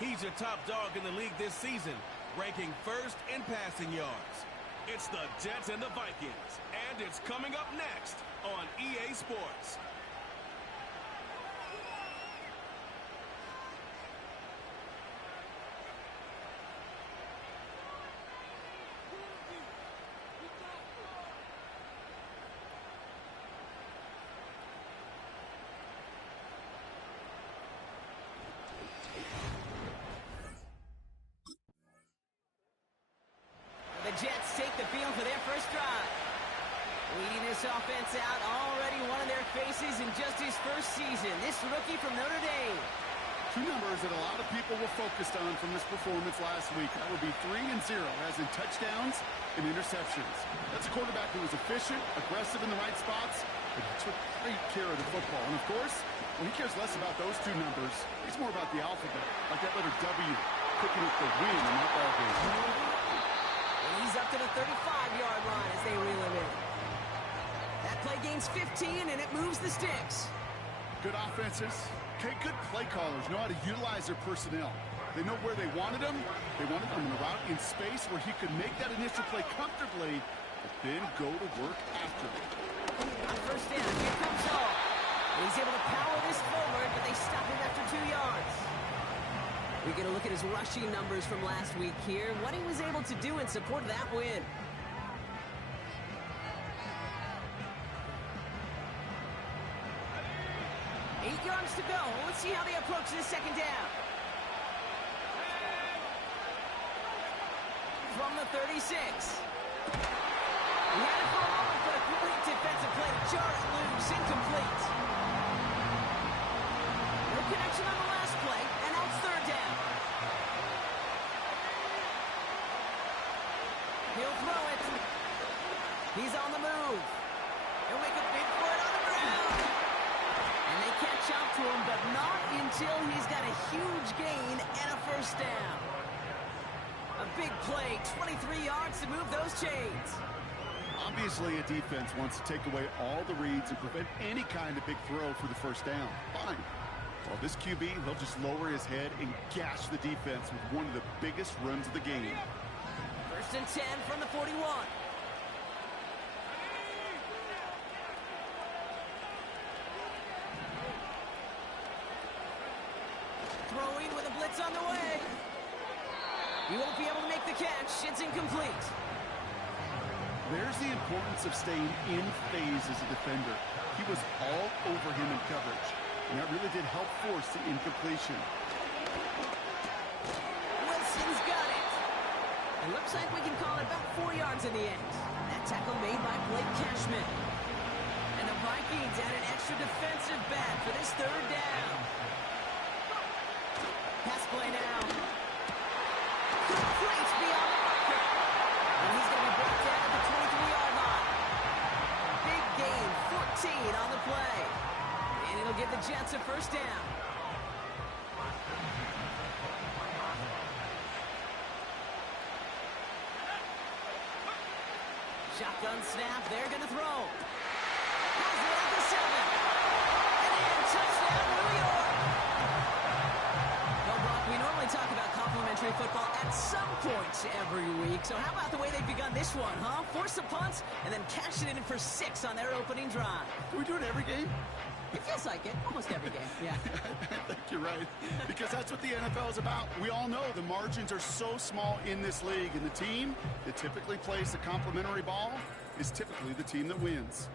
He's a top dog in the league this season, ranking first in passing yards. It's the Jets and the Vikings, and it's coming up next on EA Sports. The Jets take the field for their first drive. Leading this offense out, already one of their faces in just his first season. This rookie from Notre Dame. Two numbers that a lot of people were focused on from this performance last week. That would be 3 and 0, as in touchdowns and interceptions. That's a quarterback who was efficient, aggressive in the right spots, but he took great care of the football. And of course, well, he cares less about those two numbers. He's more about the alphabet, like that letter W, picking up the win in that ball game. He's up to the 35-yard line as they reel him in. That play gains 15, and it moves the sticks. Good offenses. Okay, good play callers know how to utilize their personnel. They know where they wanted him. They wanted him in a route in space where he could make that initial play comfortably, but then go to work after it. On first down, here comes Hall. He's able to power this forward, but they stop him after 2 yards. We get a look at his rushing numbers from last week here. What he was able to do in support of that win. Eight yards to go. Let's see how they approach this second down. From the 36. He had it for a moment, but a great defensive play to jar it loose. Incomplete. No connection on the last play, and now it's third down. He'll throw it. He's on the move. He'll make a big for it on the ground. And they catch up to him, but not until he's got a huge gain and a first down. A big play, 23 yards to move those chains. Obviously, a defense wants to take away all the reads and prevent any kind of big throw for the first down. Fine. Well, this QB, he'll just lower his head and gash the defense with one of the biggest runs of the game. First and 10 from the 41. Throwing with a blitz on the way. He won't be able to make the catch. It's incomplete. There's the importance of staying in phase as a defender. He was all over him in coverage, and that really did help force the incompletion. Wilson's got it. It looks like we can call it about 4 yards in the end. That tackle made by Blake Cashman. And the Vikings add an extra defensive back for this third down. Pass play now. Complete beyond the marker. And he's going to be brought down at the 23-yard line. Big gain, 14 on the play. And it'll give the Jets a first down. Shotgun snap, they're going to throw. Has it at the 7. And touchdown, New York. Well, Brock, we normally talk about complimentary football at some point every week. So how about the way they've begun this one, huh? Force a punt and then cash it in for 6 on their opening drive. Do we do it every game? It feels like it. Almost every game, yeah. I think you're right. Because that's what the NFL is about. We all know the margins are so small in this league. And the team that typically plays the complimentary ball is typically the team that wins.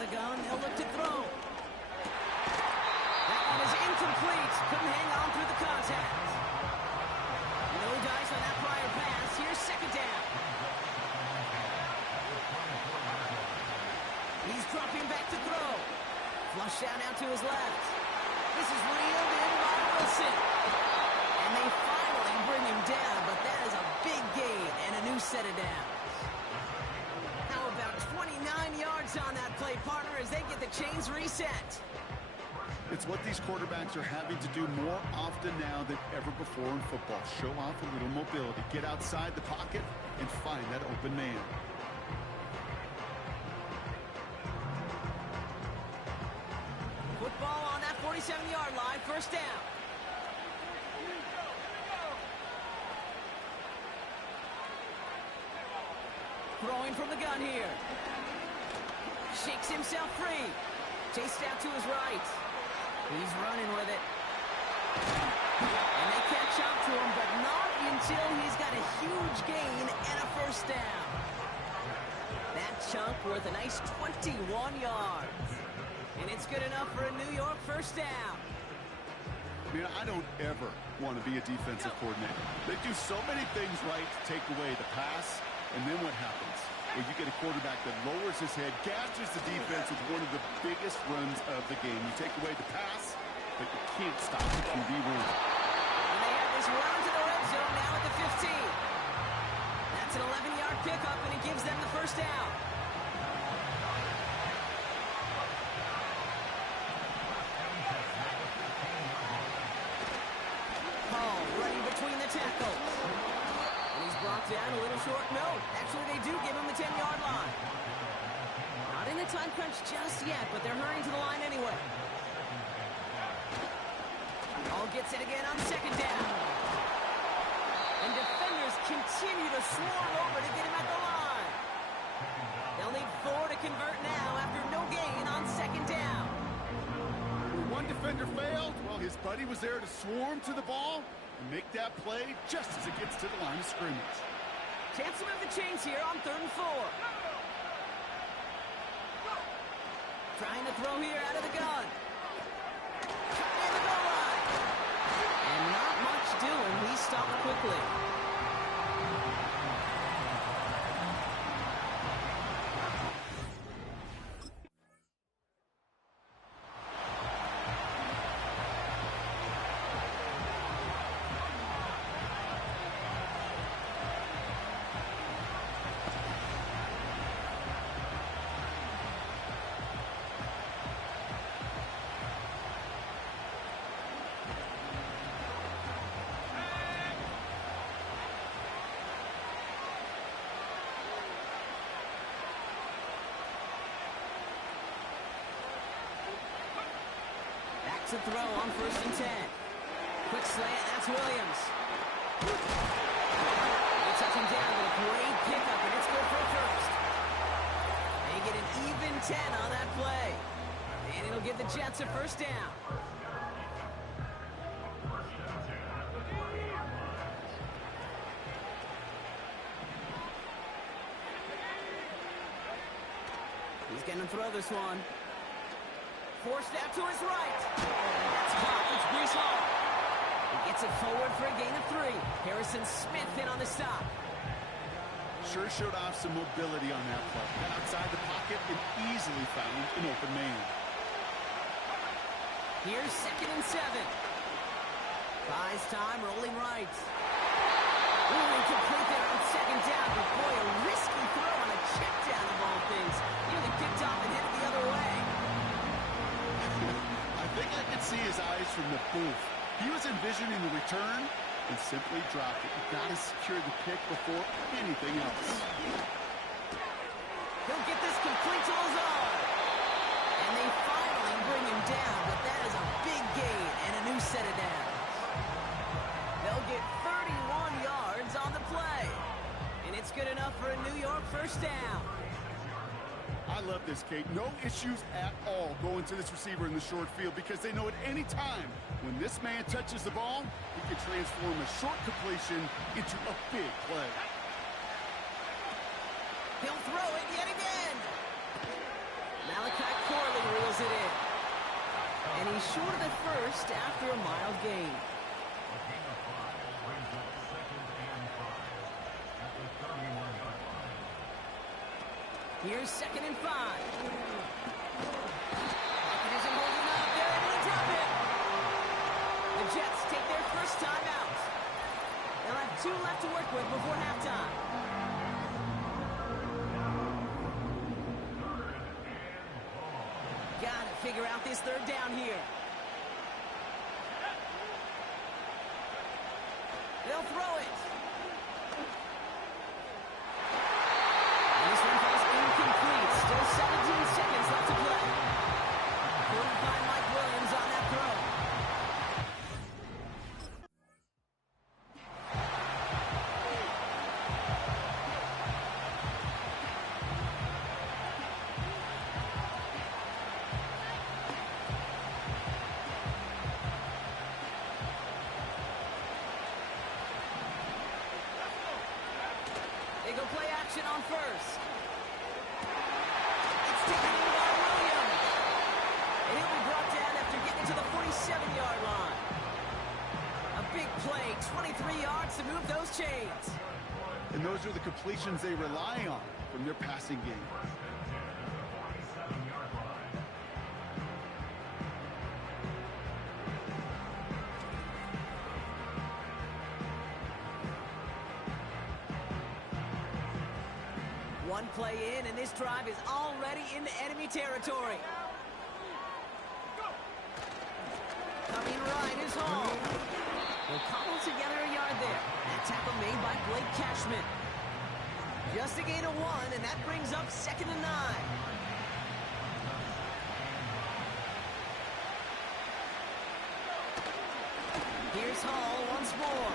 The gun, they'll look to throw. That one is incomplete. Couldn't hang on through the contact. No dice on that prior pass. Here's second down. He's dropping back to throw. Flushed out now to his left. This is reeled in by Wilson. And they finally bring him down, but that is a big gain and a new set of downs. How about 29 yards on that play, partner, as they get the chains reset? It's what these quarterbacks are having to do more often now than ever before in football. Show off a little mobility. Get outside the pocket and find that open man. Football on that 47-yard line, first down. Throwing from the gun here. Shakes himself free. Chased out to his right. He's running with it. And they catch up to him, but not until he's got a huge gain and a first down. That chunk worth a nice 21 yards. And it's good enough for a New York first down. Man, I don't ever want to be a defensive coordinator. They do so many things right to take away the pass, and then what happens? Well, you get a quarterback that lowers his head, gashes the defense with one of the biggest runs of the game. You take away the pass, but you can't stop the QB run. And they have this run to the red zone now at the 15. That's an 11-yard pickup, and it gives them the first down. Hall running between the tackles. And he's brought down a little short. No, actually they do give him the 10-yard line. Not in the time crunch just yet, but they're hurrying to the line anyway. Hall gets it again on second down. And defenders continue to swarm over to get him at the line. They'll need 4 to convert now after no gain on second down. One defender failed. Well, his buddy was there to swarm to the ball and make that play just as it gets to the line of scrimmage. Chance to move the chains here on 3rd and 4. Trying to throw here out of the gun. Near the goal line. And not much doing. He stopped quickly. To throw on 1st and 10. Quick slant, that's Williams. They touch him down with a great pickup, and it's good for a first. They get an even 10 on that play. And it'll give the Jets a first down. He's going to throw this one. Forced out to his right. That's caught. It's Brees Hall. He gets it forward for a gain of 3. Harrison Smith in on the stop. Sure showed off some mobility on that play. Got outside the pocket and easily found an open man. Here's 2nd and 7. Buys time, rolling right. Ooh, incomplete there on 2nd down, but boy, a risky throw on a check down of all things. Nearly picked off and headed the other way. I think I could see his eyes from the booth. He was envisioning the return and simply dropped it. You got to secure the pick before anything else. He'll get this complete to Lazard. And they finally bring him down, but that is a big gain and a new set of downs. They'll get 31 yards on the play. And it's good enough for a New York first down. I love this, Kate. No issues at all going to this receiver in the short field because they know at any time when this man touches the ball, he can transform a short completion into a big play. He'll throw it yet again. Malachi Corley reels it in. And he's short of the first after a mild gain. Here's 2nd and 5. It is 2 left to work with before halftime. Gotta figure out this third down here. They'll throw it. And this one falls incomplete. Still 17 seconds left to play. Couldn't find Mike Williams on that throw. They go play action on first. It's taken in by Williams. And he'll be brought down after getting to the 47-yard line. A big play, 23 yards to move those chains. And those are the completions they rely on from their passing game. One play in, and this drive is already into enemy territory. Coming right is Hall. They'll cobble together a yard there. That tackle made by Blake Cashman. Just a gain of 1, and that brings up 2nd and 9. Here's Hall once more.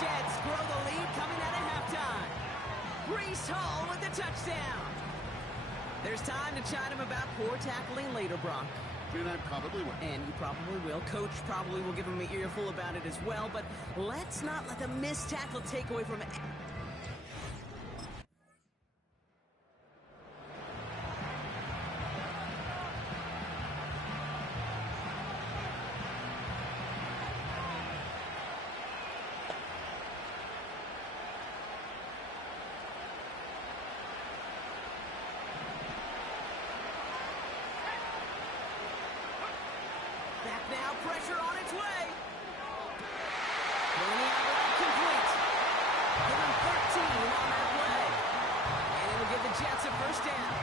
Jets grow the lead coming out of halftime. Breece Hall with the touchdown. There's time to chide him about poor tackling later, Brock. And I probably will. And you probably will. Coach probably will give him an earful about it as well, but let's not let the missed tackle take away from it. Now pressure on its way. Pulling the outright complete. Give him 13 on that play. And it'll give the Jets a first down.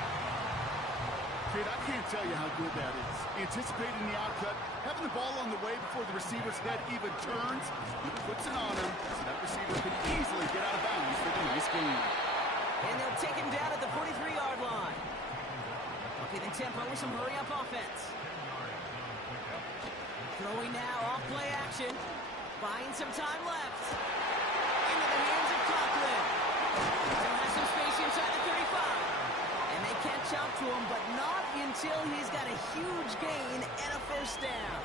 Kid, I can't tell you how good that is. Anticipating the outcut, having the ball on the way before the receiver's head even turns, he puts it on him so that receiver can easily get out of bounds for the nice gain. And they'll take him down at the 43-yard line. Okay, the tempo with some hurry-up offense. Throwing now off play action. Buying some time left. Into the hands of Conklin. Still has some space inside the 35. And they catch up to him, but not until he's got a huge gain and a first down.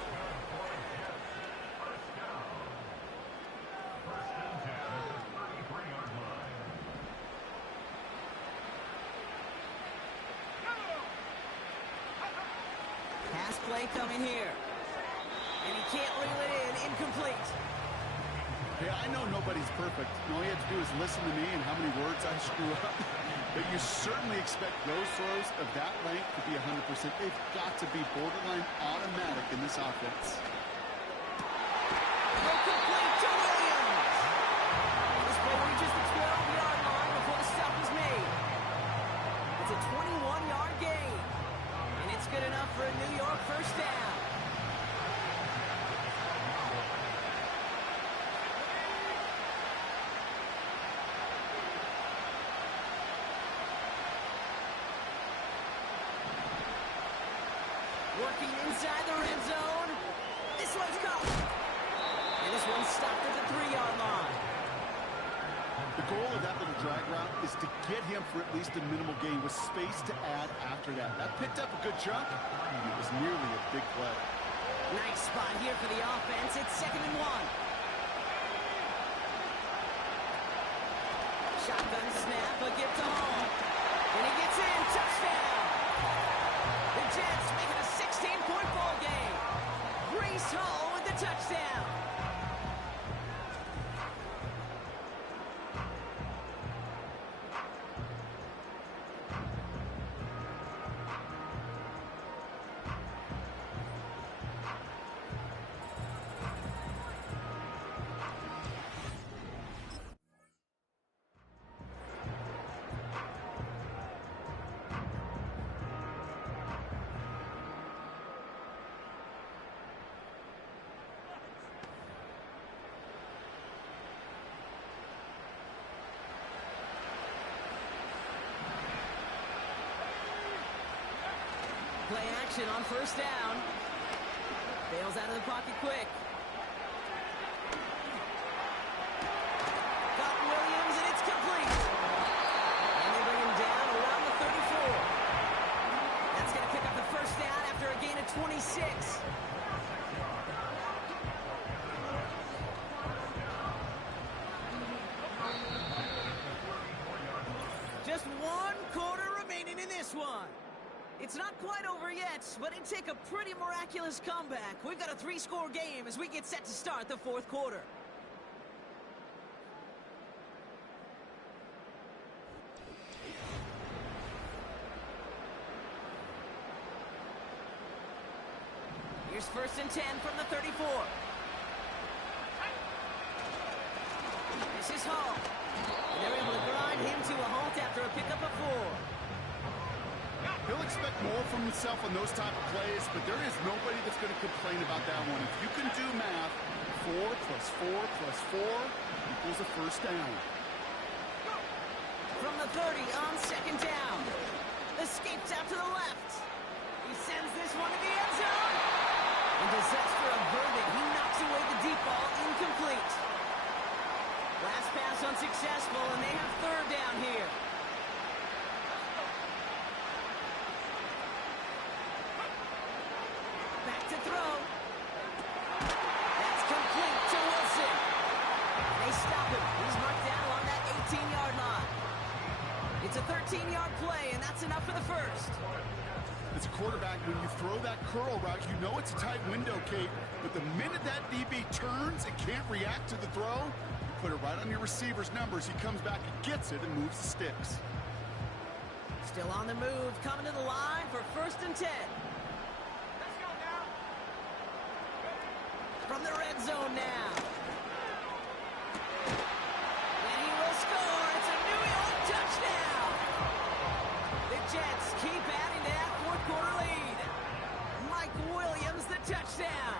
Pass play coming here. And he can't reel it in. Incomplete. Hey, I know nobody's perfect. And all you have to do is listen to me and how many words I screw up. But you certainly expect those throws of that length to be 100%. They've got to be borderline automatic in this offense. Complete to Williams. This play reaches the 12-yard line before the stop is made. It's a 21-yard gain. And it's good enough for a New York first down. Working inside the red zone. This one's caught. And this one's stopped at the 3-yard line. The goal of that little drag route is to get him for at least a minimal gain with space to add after that. That picked up a good chunk. It was nearly a big play. Nice spot here for the offense. It's 2nd and 1. Shotgun snap, a gift to Hall. And he gets in. Touchdown. The Jets making a 16-point ball game. Breece Hall with the touchdown. Play action on first down. Bails out of the pocket quick. Got Williams, and it's complete. And they bring him down around the 34. That's going to pick up the first down after a gain of 26. Just 1 quarter remaining in this one. It's not quite over yet, but it'd take a pretty miraculous comeback. We've got a 3-score game as we get set to start the 4th quarter. Here's 1st and 10 from the 34. This is Hall. And they're able to grind him to a halt after a pickup of 4. He'll expect more from himself on those type of plays, but there is nobody that's going to complain about that one. If you can do math, 4 plus 4 plus 4 equals a first down. From the 30 on 2nd down. Escapes out to the left. He sends this one to the end zone. And disaster averted. He knocks away the deep ball, incomplete. Last pass unsuccessful, and they have 3rd down here. Back to throw. That's complete to Wilson. And they stop him. He's marked down along that 18-yard line. It's a 13-yard play, and that's enough for the first. As a quarterback, when you throw that curl route, you know it's a tight window, Kate. But the minute that DB turns and can't react to the throw, you put it right on your receiver's numbers. He comes back and gets it and moves the sticks. Still on the move, coming to the line for 1st and 10. From the red zone now. And he will score. It's a New York touchdown. The Jets keep adding to that 4th quarter lead. Mike Williams, the touchdown.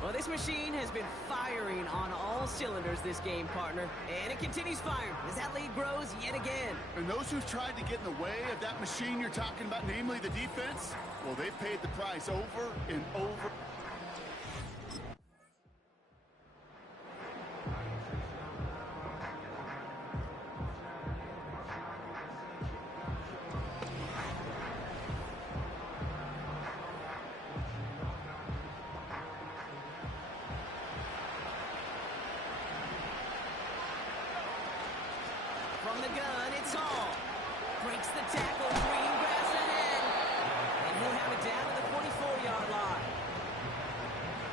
Well, this machine has been firing on all cylinders this game, partner. And it continues firing as that lead grows yet again. And those who've tried to get in the way of that machine you're talking about, namely the defense, well, they've paid the price over and over. From the gun, it's Hall. Breaks the tackle, green grass ahead. And he'll have it down to the 44-yard line.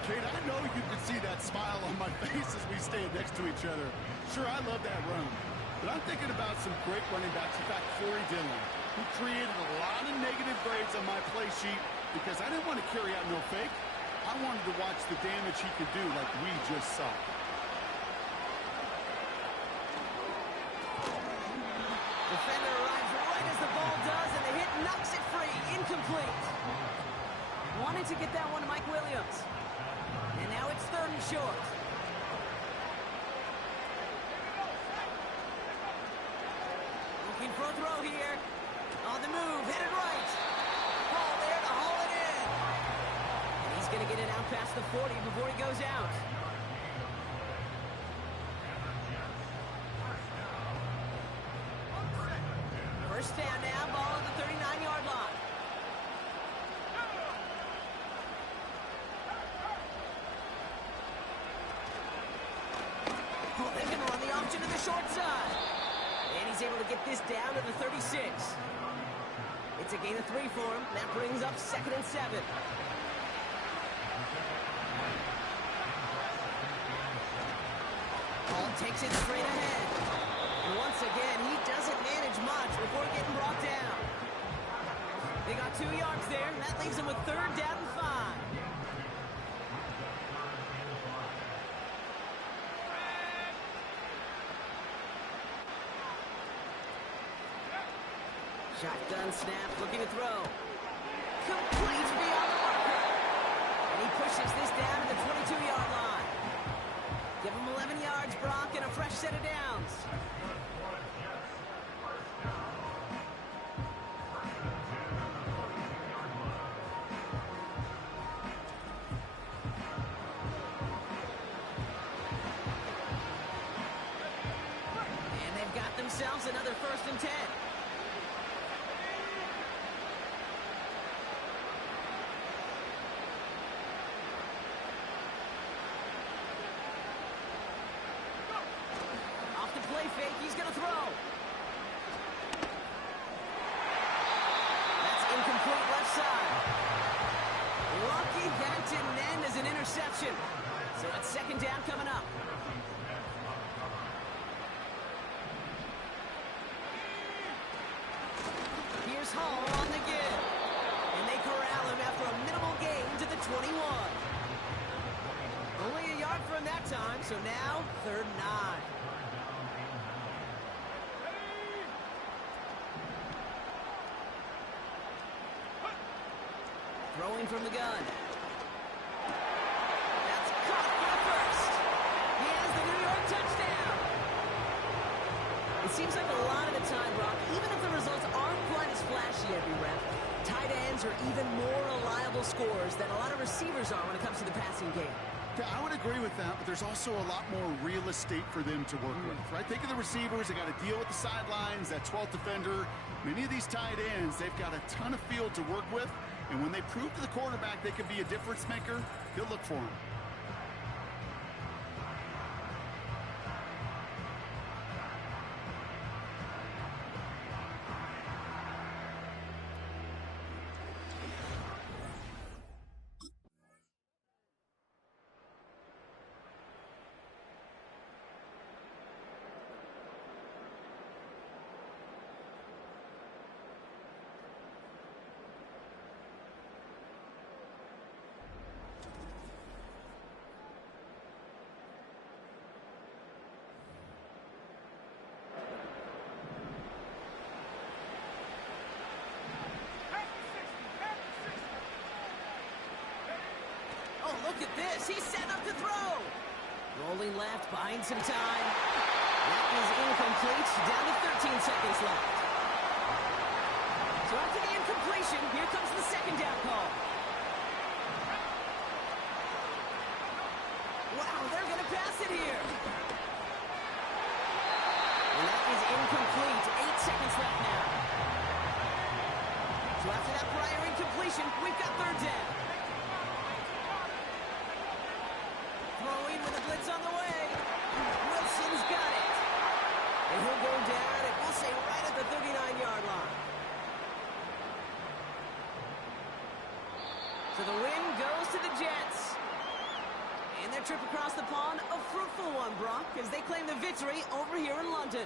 Kate, I know you can see that smile on my face as we stand next to each other. Sure, I love that run. But I'm thinking about some great running backs. In fact, Corey Dillon, who created a lot of negative grades on my play sheet because I didn't want to carry out no fake. I wanted to watch the damage he could do like we just saw. Defender arrives right as the ball does, and the hit knocks it free. Incomplete. Wanted to get that one to Mike Williams. And now it's 3rd and short. Looking for a throw here. On the move, headed right. Ball there to haul it in. And he's going to get it out past the 40 before he goes out. First down now, ball at the 39-yard line. Oh, they're going to run the option to the short side. And he's able to get this down to the 36. It's a gain of 3 for him. That brings up 2nd and 7. Ball takes it straight ahead. And once again, he doesn't manage much before getting brought down. They got 2 yards there, and that leaves them with 3rd down and 5. Shotgun snap, looking to throw. Complete beyond the marker. And he pushes this down to the 22-yard line. Give him 11 yards, Brock, and a fresh set of downs. another 1st and 10. Off the play fake, he's going to throw. That's incomplete left side. Lucky that didn't end as an interception. So it's 2nd down coming up. Here's Hall on the give. And they corral him after a minimal gain to the 21. Only a yard from that time, so now 3rd and 9. Throwing from the gun. That's caught for the 1st. He has the New York touchdown. It seems like a lot of the time, Brock, even if the results aren't quite as flashy every rep, tight ends are even more reliable scorers than a lot of receivers are when it comes to the passing game. Yeah, I would agree with that, but there's also a lot more real estate for them to work with, right? Think of the receivers. They got to deal with the sidelines, that 12th defender. Many of these tight ends, they've got a ton of field to work with, and when they prove to the quarterback they could be a difference maker, he'll look for him. Oh, look at this. He's set up to throw. Rolling left, buying some time. That is incomplete. Down to 13 seconds left. So after the incompletion, here comes the 2nd down call. Wow, they're going to pass it here. And that is incomplete. 8 seconds left now. So after that prior incompletion, we've got 3rd down. Throwing with a blitz on the way. Wilson's got it. And he'll go down, and we'll say right at the 39-yard line. So the win goes to the Jets. And their trip across the pond, a fruitful one, Brock, as they claim the victory over here in London.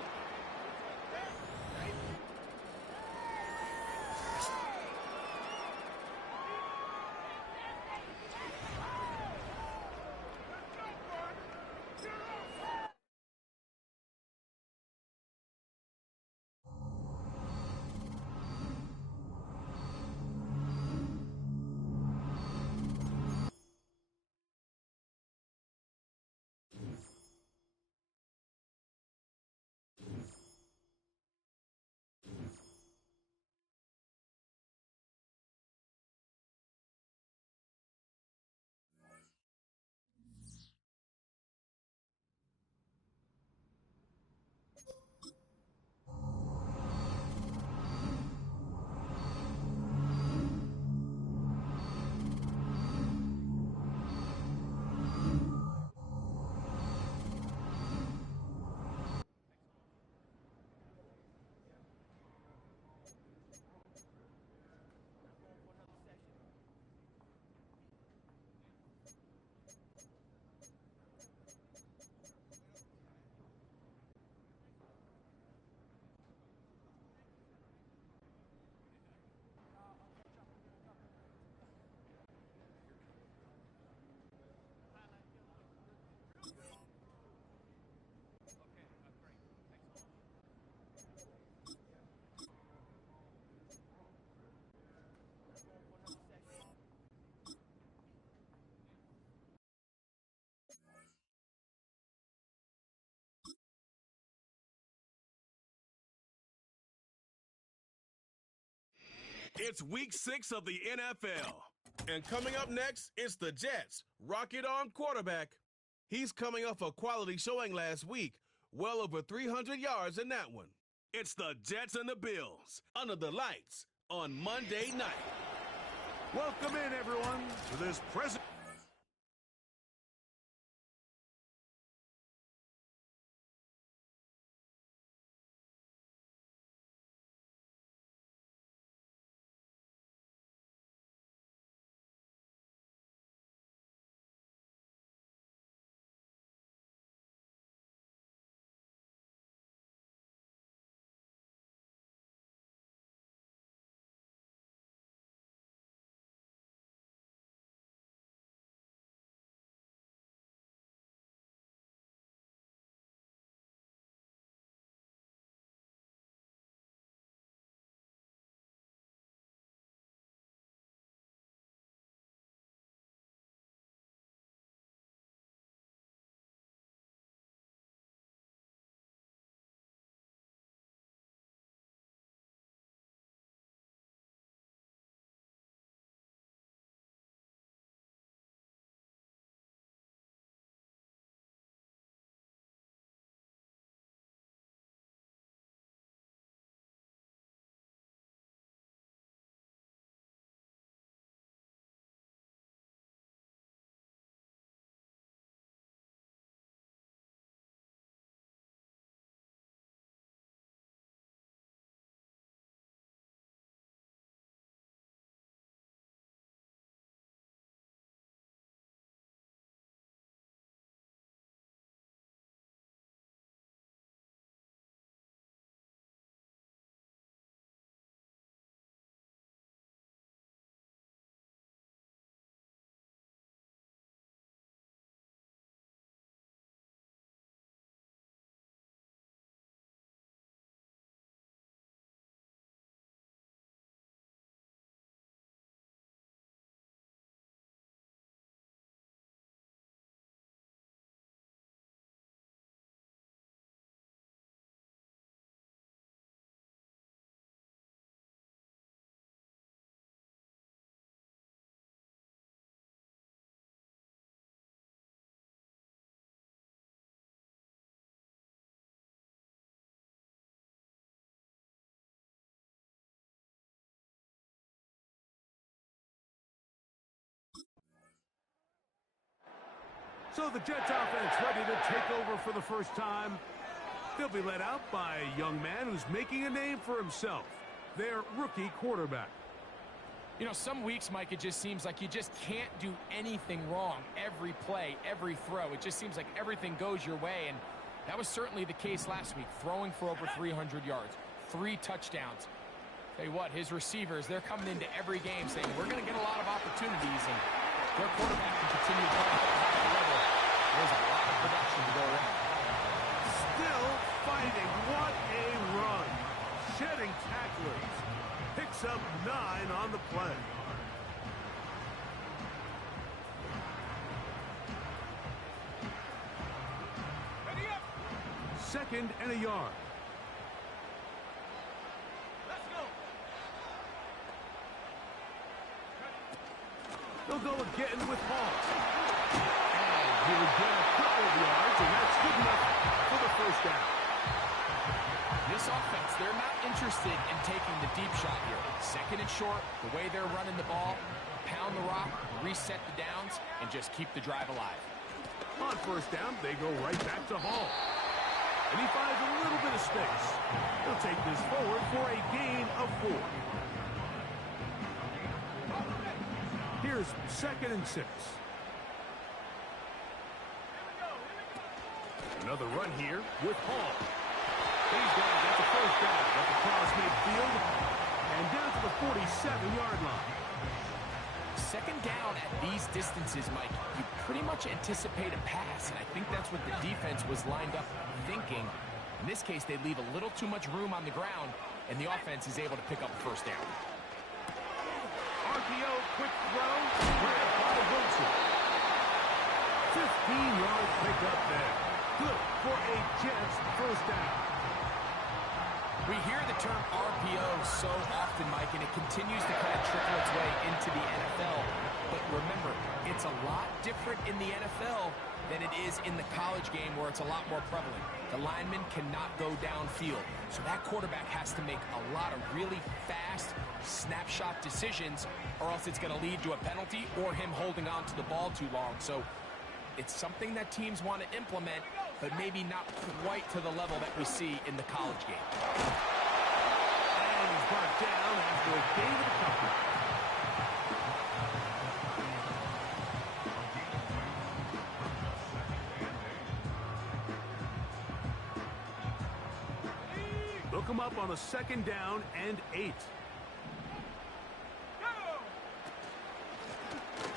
It's week 6 of the NFL. And coming up next, it's the Jets' rocket-armed quarterback. He's coming off a quality showing last week, well over 300 yards in that one. It's the Jets and the Bills under the lights on Monday night. Welcome in, everyone, to this present. So the Jets offense ready to take over for the first time. They'll be led out by a young man who's making a name for himself, their rookie quarterback. You know, some weeks, Mike, it just seems like you just can't do anything wrong. Every play, every throw, it just seems like everything goes your way, and that was certainly the case last week, throwing for over 300 yards, 3 touchdowns. Tell you what, his receivers, they're coming into every game saying, we're going to get a lot of opportunities, and their quarterback can continue to play at a high level. There's a lot of production to go around. Still fighting. What a run. Shedding tacklers. Picks up 9 on the play. Ready up. 2nd and a yard. Let's go. They'll go again with Hall. And he'll get a couple of yards, and that's good enough for the first down. This offense, they're not interested in taking the deep shot here. 2nd and short, the way they're running the ball, pound the rock, reset the downs, and just keep the drive alive. On first down, they go right back to Hall. And he finds a little bit of space. He'll take this forward for a gain of 4. Here's 2nd and 6. Another run here with Hall. He's going to get the first down at the cross midfield and down to the 47-yard line. 2nd down at these distances, Mike, you pretty much anticipate a pass, and I think that's what the defense was lined up thinking. In this case, they leave a little too much room on the ground, and the offense is able to pick up the first down. RPO, quick throw, grabbed by Wilson. 15-yard pickup there. Good for a Jets first down. We hear the term RPO so often, Mike, and it continues to kind of trickle its way into the NFL. But remember, it's a lot different in the NFL than it is in the college game where it's a lot more prevalent. The lineman cannot go downfield. So that quarterback has to make a lot of really fast snapshot decisions, or else it's going to lead to a penalty or him holding on to the ball too long. So it's something that teams want to implement, but maybe not quite to the level that we see in the college game. And he's brought down after a gain of a couple. Look him up on a 2nd down and 8.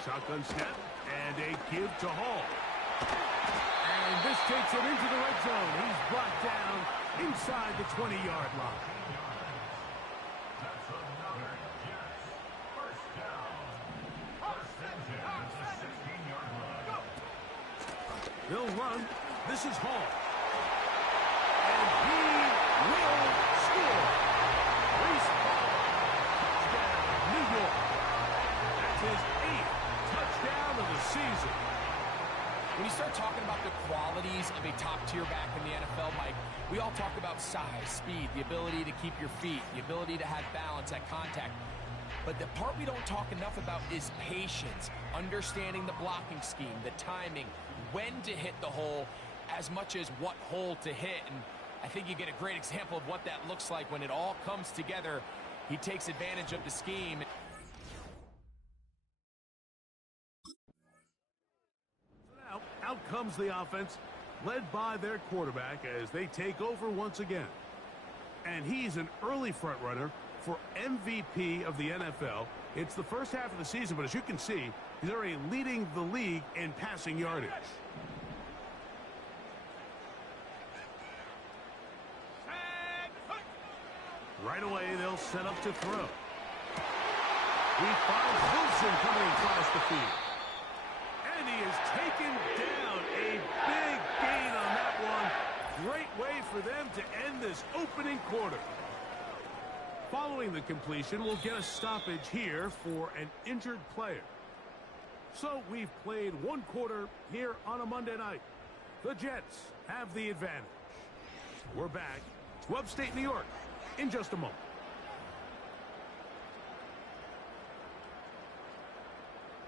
Shotgun snap and a give to Hall. And this takes him into the red zone. He's brought down inside the 20-yard line. They'll run. This is Hall. And he will score. Reese Hall. Touchdown, New York. That's his 8th touchdown of the season. When you start talking about the qualities of a top-tier back in the NFL, Mike, we all talk about size, speed, the ability to keep your feet, the ability to have balance at contact. But the part we don't talk enough about is patience, understanding the blocking scheme, the timing, when to hit the hole, as much as what hole to hit. And I think you get a great example of what that looks like when it all comes together. He takes advantage of the scheme. Out comes the offense, led by their quarterback as they take over once again. And he's an early front runner for MVP of the NFL. It's the first half of the season, but as you can see, he's already leading the league in passing yardage. Right away, they'll set up to throw. He finds Wilson coming across the field. And he is taken down. A big gain on that one. Great way for them to end this opening quarter. Following the completion, we'll get a stoppage here for an injured player. So we've played one quarter here on a Monday night. The Jets have the advantage. We're back to upstate New York in just a moment.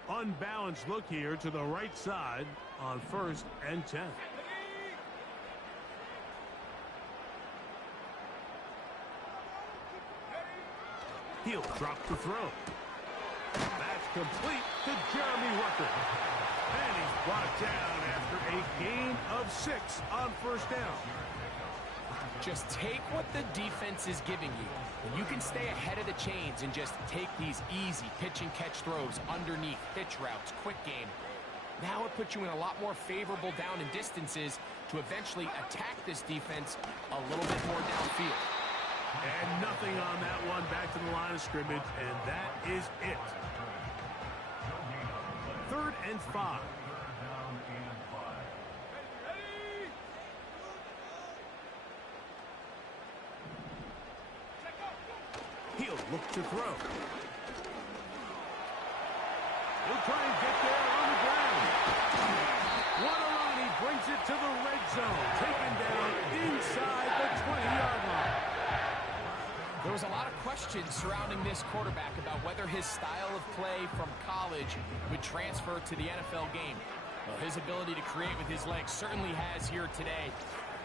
Unbalanced look here to the right side on 1st and 10. He'll drop the throw. That's complete to Jeremy Rucker. And he's brought down after a gain of 6 on 1st down. Just take what the defense is giving you. And you can stay ahead of the chains and just take these easy pitch and catch throws underneath, pitch routes, quick game. Now it puts you in a lot more favorable down and distances to eventually attack this defense a little bit more downfield. And nothing on that one, back to the line of scrimmage, and that is it. 3rd and 5. He'll look to throw. He'll try and get there on the ground. What a run. He brings it to the red zone. Taken down inside the 20-yard line. There was a lot of questions surrounding this quarterback about whether his style of play from college would transfer to the NFL game. Well, his ability to create with his legs certainly has here today.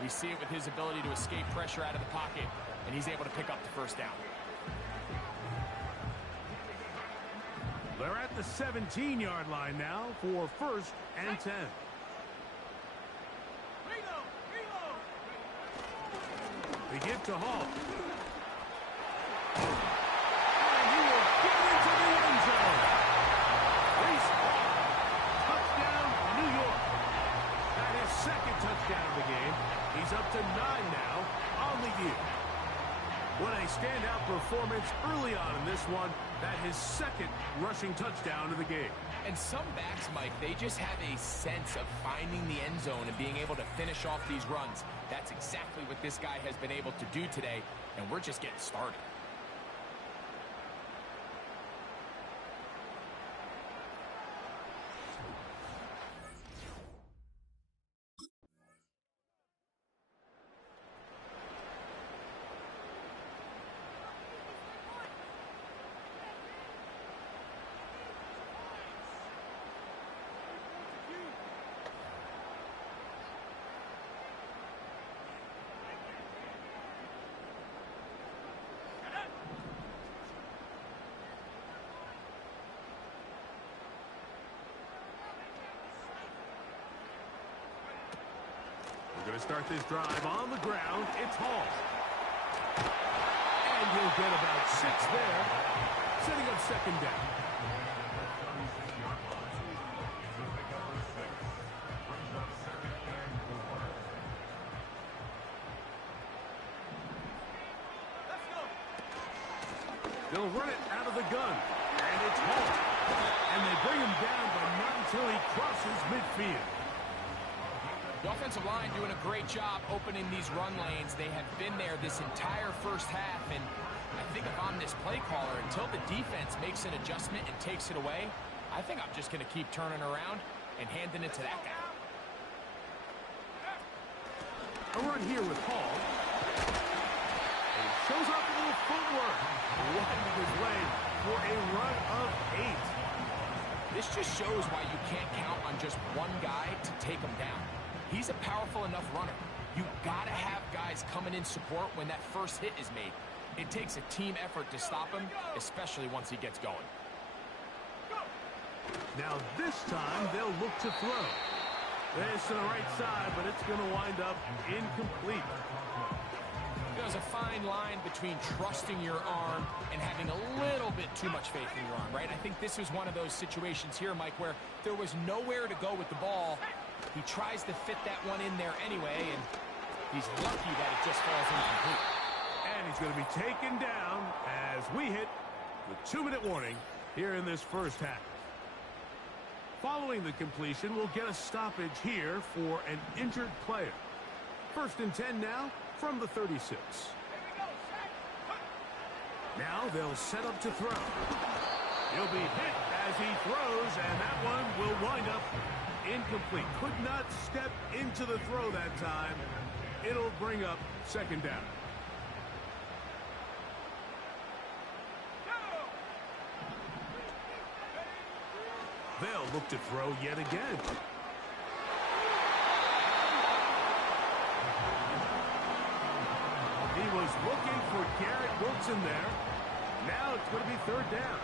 We see it with his ability to escape pressure out of the pocket, and he's able to pick up the 1st down. They're at the 17-yard line now for 1st and 10. They give to Hall. And he will get into the end zone. Reese Hall. Touchdown, New York. That is 2nd touchdown of the game. He's up to 9 now on the year. What a standout performance early on in this one. That his second rushing touchdown of the game. And some backs, Mike, they just have a sense of finding the end zone and being able to finish off these runs. That's exactly what this guy has been able to do today, and we're just getting started. We're going to start this drive on the ground. It's Hall. And he'll get about 6 there, setting up second down. They'll run it out of the gun. And it's Hall. And they bring him down, but not until he crosses midfield. The offensive line doing a great job opening these run lanes. They have been there this entire first half, and I think if I'm this play caller, until the defense makes an adjustment and takes it away, I think I'm just going to keep turning around and handing it to that guy. A run here with Hall. And he shows off a little footwork. Winding his way for a run of 8. This just shows why you can't count on just one guy to take him down. He's a powerful enough runner. You gotta have guys coming in support when that first hit is made. It takes a team effort to stop him, especially once he gets going. Now this time they'll look to throw. This to the right side, but it's going to wind up incomplete. There's a fine line between trusting your arm and having a little bit too much faith in your arm, right? I think this is one of those situations here, Mike, where there was nowhere to go with the ball. He tries to fit that one in there anyway, and he's lucky that it just falls incomplete. And he's going to be taken down as we hit the 2-minute warning here in this first half. Following the completion, we'll get a stoppage here for an injured player. 1st and 10 now from the 36. Now they'll set up to throw. He'll be hit as he throws, and that one will wind up incomplete. Could not step into the throw that time. It'll bring up second down. They'll look to throw yet again. He was looking for Garrett Wilson there. Now it's going to be 3rd down.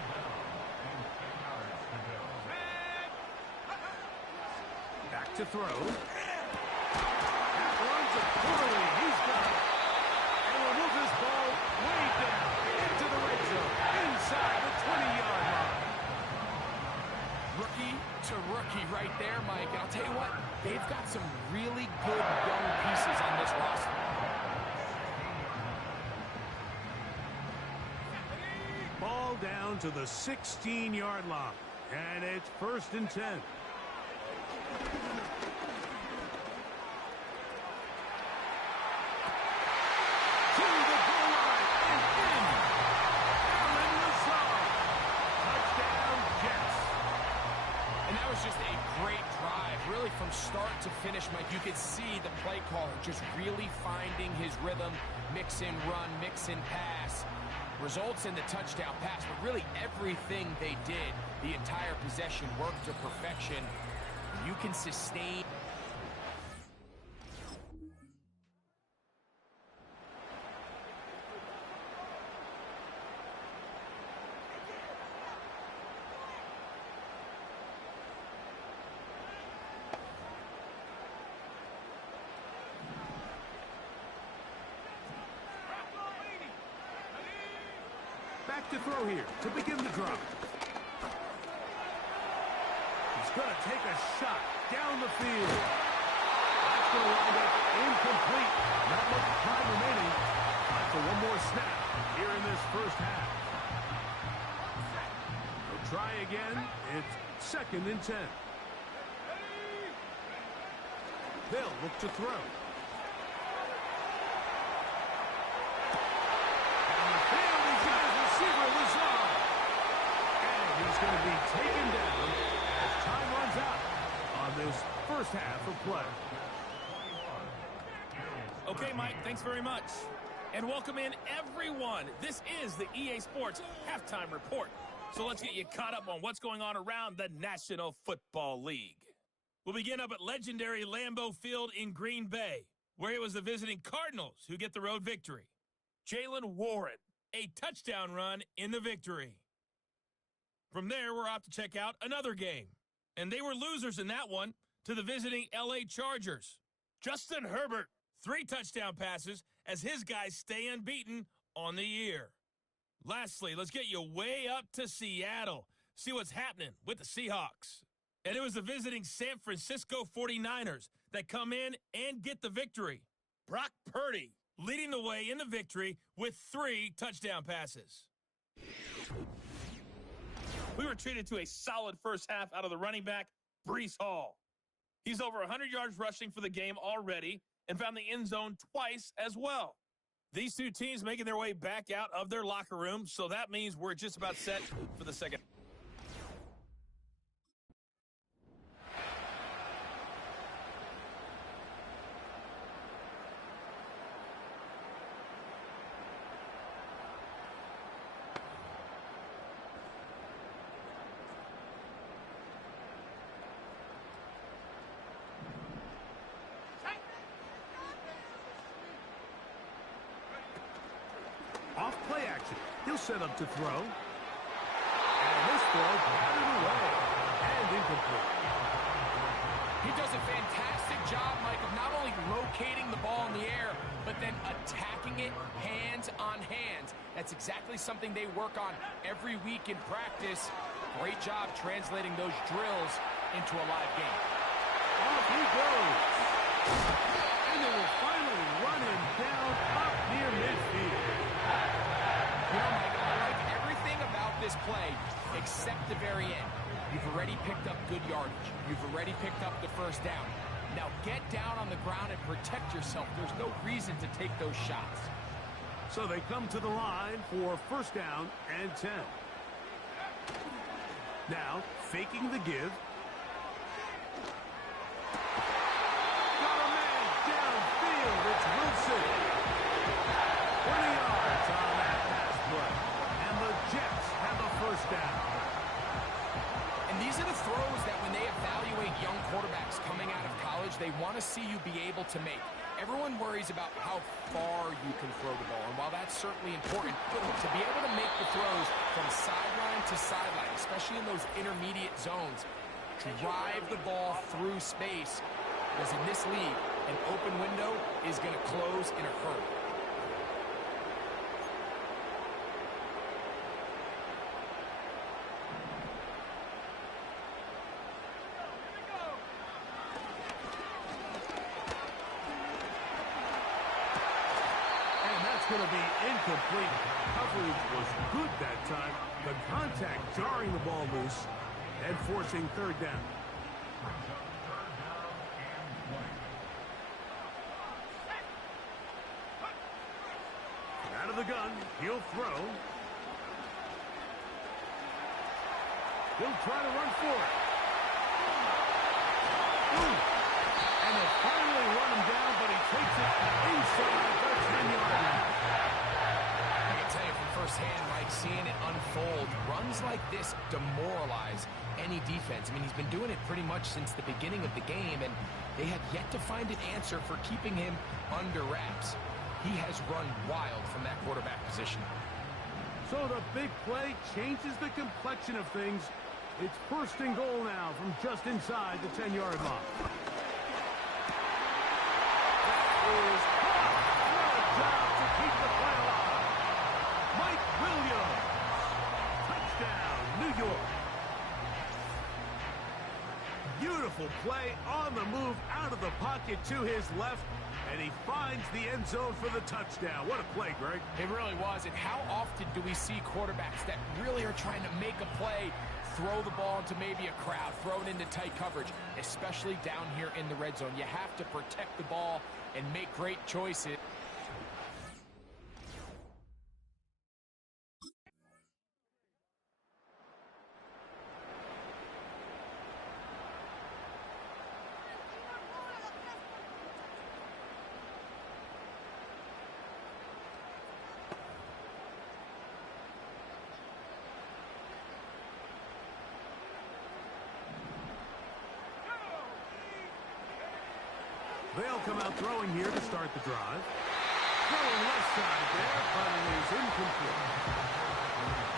Back to throw. That runs it poorly. He's got it. And will move this ball way down into the red zone. Inside the 20-yard line. Rookie to rookie right there, Mike. And I'll tell you what, they've got some really good young pieces on this roster. Ball down to the 16-yard line. And it's 1st and 10. Just a great drive, really from start to finish, Mike. You could see the play caller just really finding his rhythm, mix in run, mix in pass, results in the touchdown pass, but really everything they did, the entire possession worked to perfection. You can sustain. Back to throw here to begin the drive. He's going to take a shot down the field. That's going to wind up incomplete. Not much time remaining. That's a for one more snap here in this first half. They'll try again. It's 2nd and 10. They'll look to throw. And the field, he's got his receiver, Lazard. And he's going to be taken down as time runs out on this first half of play. Okay, Mike, thanks very much. And welcome in, everyone. This is the EA Sports Halftime Report. So let's get you caught up on what's going on around the National Football League. We'll begin up at legendary Lambeau Field in Green Bay, where it was the visiting Cardinals who get the road victory. Jaylen Warren, a touchdown run in the victory. From there, we're off to check out another game. And they were losers in that one to the visiting LA Chargers. Justin Herbert, 3 touchdown passes as his guys stay unbeaten on the year. Lastly, let's get you way up to Seattle. See what's happening with the Seahawks. And it was the visiting San Francisco 49ers that come in and get the victory. Brock Purdy leading the way in the victory with 3 touchdown passes. We were treated to a solid first half out of the running back, Breece Hall. He's over 100 yards rushing for the game already and found the end zone twice as well. These two teams making their way back out of their locker room, so that means we're just about set for the second. Off play action. He'll set up to throw. And this throw batted away and incomplete. He does a fantastic job, Mike, of not only locating the ball in the air, but then attacking it hands on hands. That's exactly something they work on every week in practice. Great job translating those drills into a live game. Off he goes. And they will finally run him down up near midfield. You know, Mike, I like everything about this play except the very end. You've already picked up good yardage. You've already picked up the first down. Now get down on the ground and protect yourself. There's no reason to take those shots. So they come to the line for first down and 10. Now, faking the give. Got a man downfield. It's Wilson. 20 yards on that pass play. And the Jets have a first down. And these are the throws that when they evaluate young quarterbacks coming out of college, they want to see you be able to make. Everyone worries about how far you can throw the ball, and while that's certainly important, to be able to make the throws from sideline to sideline, especially in those intermediate zones, drive the ball through space, because in this league, an open window is going to close in a hurry. Going to be incomplete. Coverage was good that time. The contact jarring the ball loose and forcing third down. Out of the gun, he'll throw. He'll try to run for it. Ooh. And they finally run him down, but he takes it inside the 10-yard line. I can tell you from firsthand, Mike, seeing it unfold, runs like this demoralize any defense. I mean, he's been doing it pretty much since the beginning of the game, and they have yet to find an answer for keeping him under wraps. He has run wild from that quarterback position. So the big play changes the complexion of things. It's first and goal now from just inside the 10-yard line. Is what a job to keep the play alive. Mike Williams. Touchdown, New York. Beautiful Beautiful play on the move out of the pocket to his left, and he finds the end zone for the touchdown. What a play, Greg. It really was. And how often do we see quarterbacks that really are trying to make a play, throw the ball into maybe a crowd, throw it into tight coverage, especially down here in the red zone? You have to protect the ball and make great choices. They'll come out throwing here to start the drive. Throwing left side there, but it is incomplete.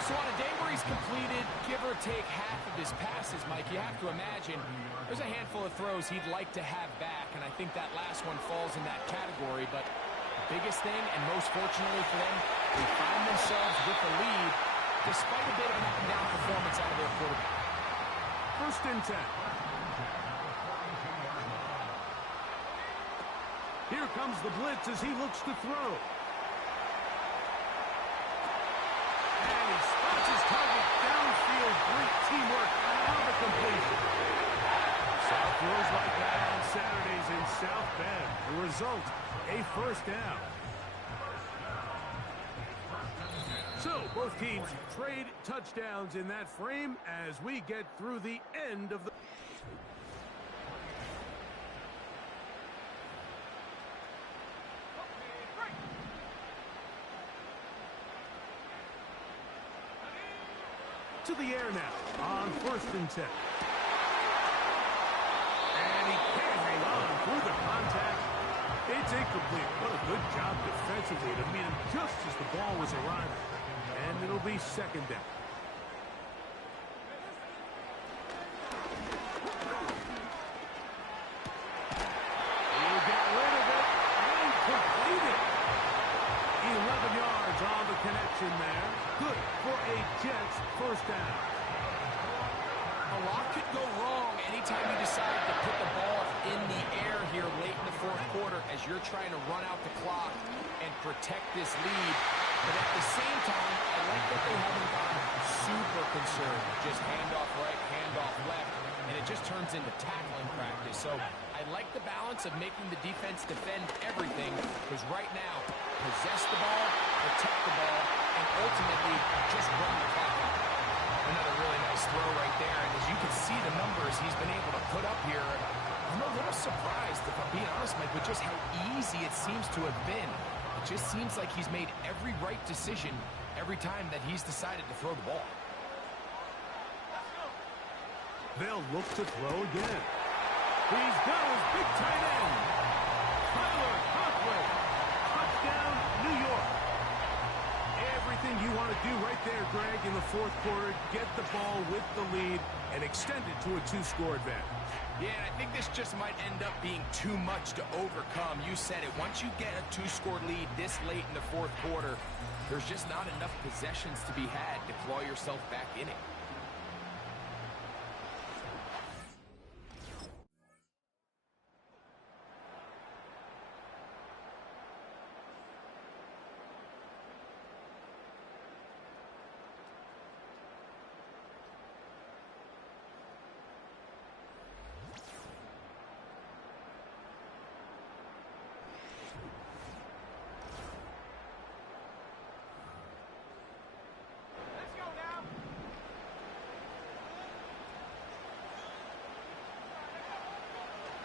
So on a day where he's completed, give or take half of his passes, Mike, you have to imagine there's a handful of throws he'd like to have back, and I think that last one falls in that category. But the biggest thing, and most fortunately for them, they find themselves with the lead despite a bit of an up-and-down performance out of their quarterback. 1st and 10. Here comes the blitz as he looks to throw. And he spots his target downfield. Great teamwork on the completion. South throws like that on Saturdays in South Bend. The result, a 1st down. So both teams trade touchdowns in that frame as we get through the end of the... To the air now on 1st and 10. And he can't hang on through the contact. It's incomplete. What a good job defensively to meet him just as the ball was arriving. And it'll be 2nd down. He'll get rid of it and complete it. 11 yards on the connection there. Good for a Jets 1st down. A lot could go wrong anytime you decide to put the ball in the air here late in the 4th quarter as you're trying to run out the clock and protect this lead. But at the same time, I like that they haven't gone super conservative. Just handoff right, handoff left, and it just turns into tackling practice. So I like the balance of making the defense defend everything, because right now, possess the ball, protect the ball, and ultimately just run the clock out. Another really nice throw right there, and as you can see the numbers he's been able to put up here, I'm a little surprised, if I'm being honest, Mike, with just how easy it seems to have been. It just seems like he's made every right decision every time that he's decided to throw the ball. They'll look to throw again. He's got his big tight end. Tyler Conklin. Touchdown, New York. Everything you want to do right there, Greg, in the 4th quarter. Get the ball with the lead and extend it to a 2-score advantage. Yeah, and I think this just might end up being too much to overcome. You said it. Once you get a 2-score lead this late in the 4th quarter, there's just not enough possessions to be had to claw yourself back in it.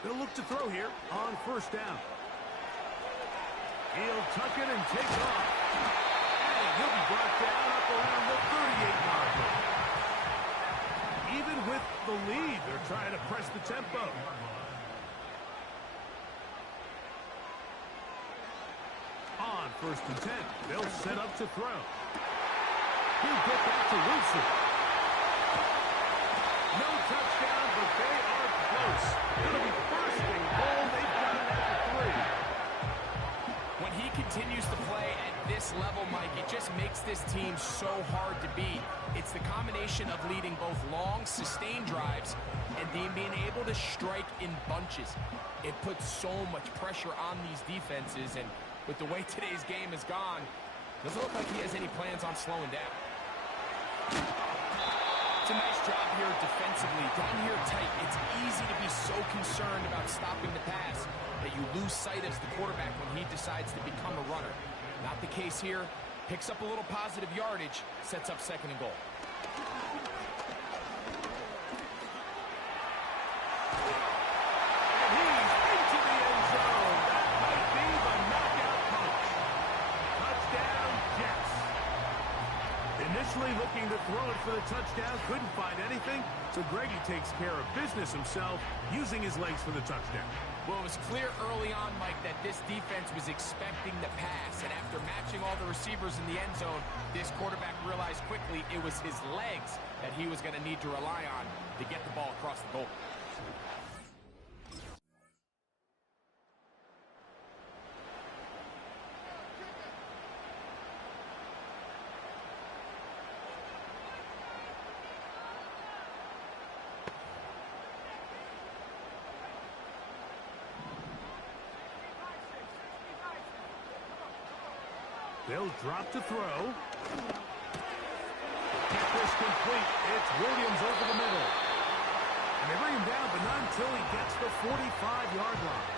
They'll look to throw here on 1st down. He'll tuck it and take off. And he'll be brought down up around the 38-yard line. Even with the lead, they're trying to press the tempo. On 1st and 10, they'll set up to throw. He'll get back to Wilson. No touchdown, but they are close. It'll be 1st and goal. They've got it at the 3. When he continues to play at this level, Mike, it just makes this team so hard to beat. It's the combination of leading both long, sustained drives and then being able to strike in bunches. It puts so much pressure on these defenses, and with the way today's game has gone, doesn't look like he has any plans on slowing down. It's a nice job here defensively. Down here tight, it's easy to be so concerned about stopping the pass that you lose sight as the quarterback when he decides to become a runner. Not the case here. Picks up a little positive yardage, sets up 2nd and goal. And he's into the end zone. That might be the knockout punch. Touchdown, Jets. Initially looking to throw it for the touchdown, couldn't find anything, so Greggy takes care of business himself, using his legs for the touchdown. Well, it was clear early on, Mike, that this defense was expecting the pass, and after matching all the receivers in the end zone, this quarterback realized quickly it was his legs that he was going to need to rely on to get the ball across the goal. They'll drop to throw. Get this complete. It's Williams over the middle. And they bring him down, but not until he gets the 45-yard line.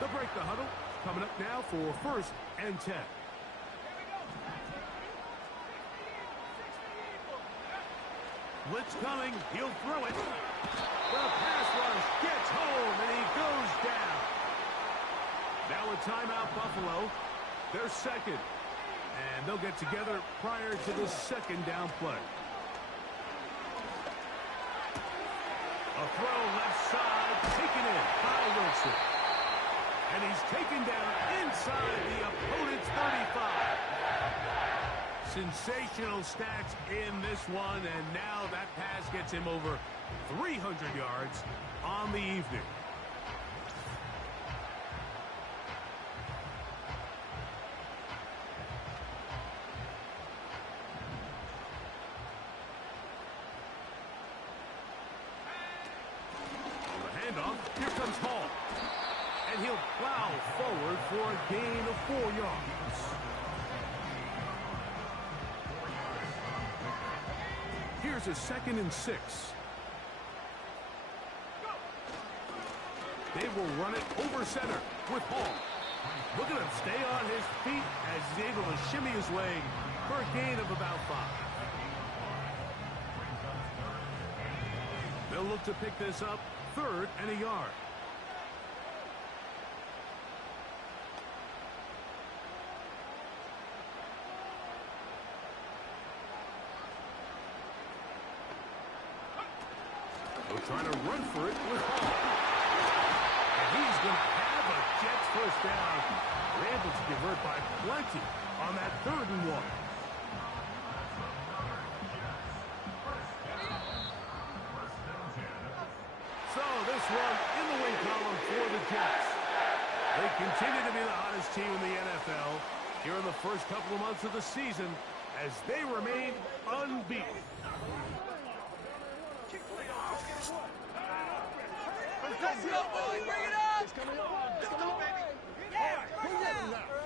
They'll break the huddle. Coming up now for 1st and 10. Blitz coming. He'll throw it. The pass rush gets home, and he goes down. Now a timeout, Buffalo. They're 2nd. And they'll get together prior to the 2nd down play. A throw left side, taken in by Wilson. And he's taken down inside the opponent's 35. Sensational stats in this one, and now that pass gets him over 300 yards on the evening. The handoff, here comes Hall. And he'll plow forward for a gain of 4 yards. Here's a 2nd and 6. They will run it over center with Hall. Look at him stay on his feet as he's able to shimmy his way for a gain of about 5. They'll look to pick this up 3rd and a yard. They'll try to run for it with Hall. And he's going to have a Jets 1st down. They're able to convert by plenty on that 3rd and 1. So this one in the win column for the Jets. They continue to be the hottest team in the NFL here in the first couple of months of the season as they remain unbeaten. Let's go, boy. Bring it up. Let's go, baby. Yeah, bring it up.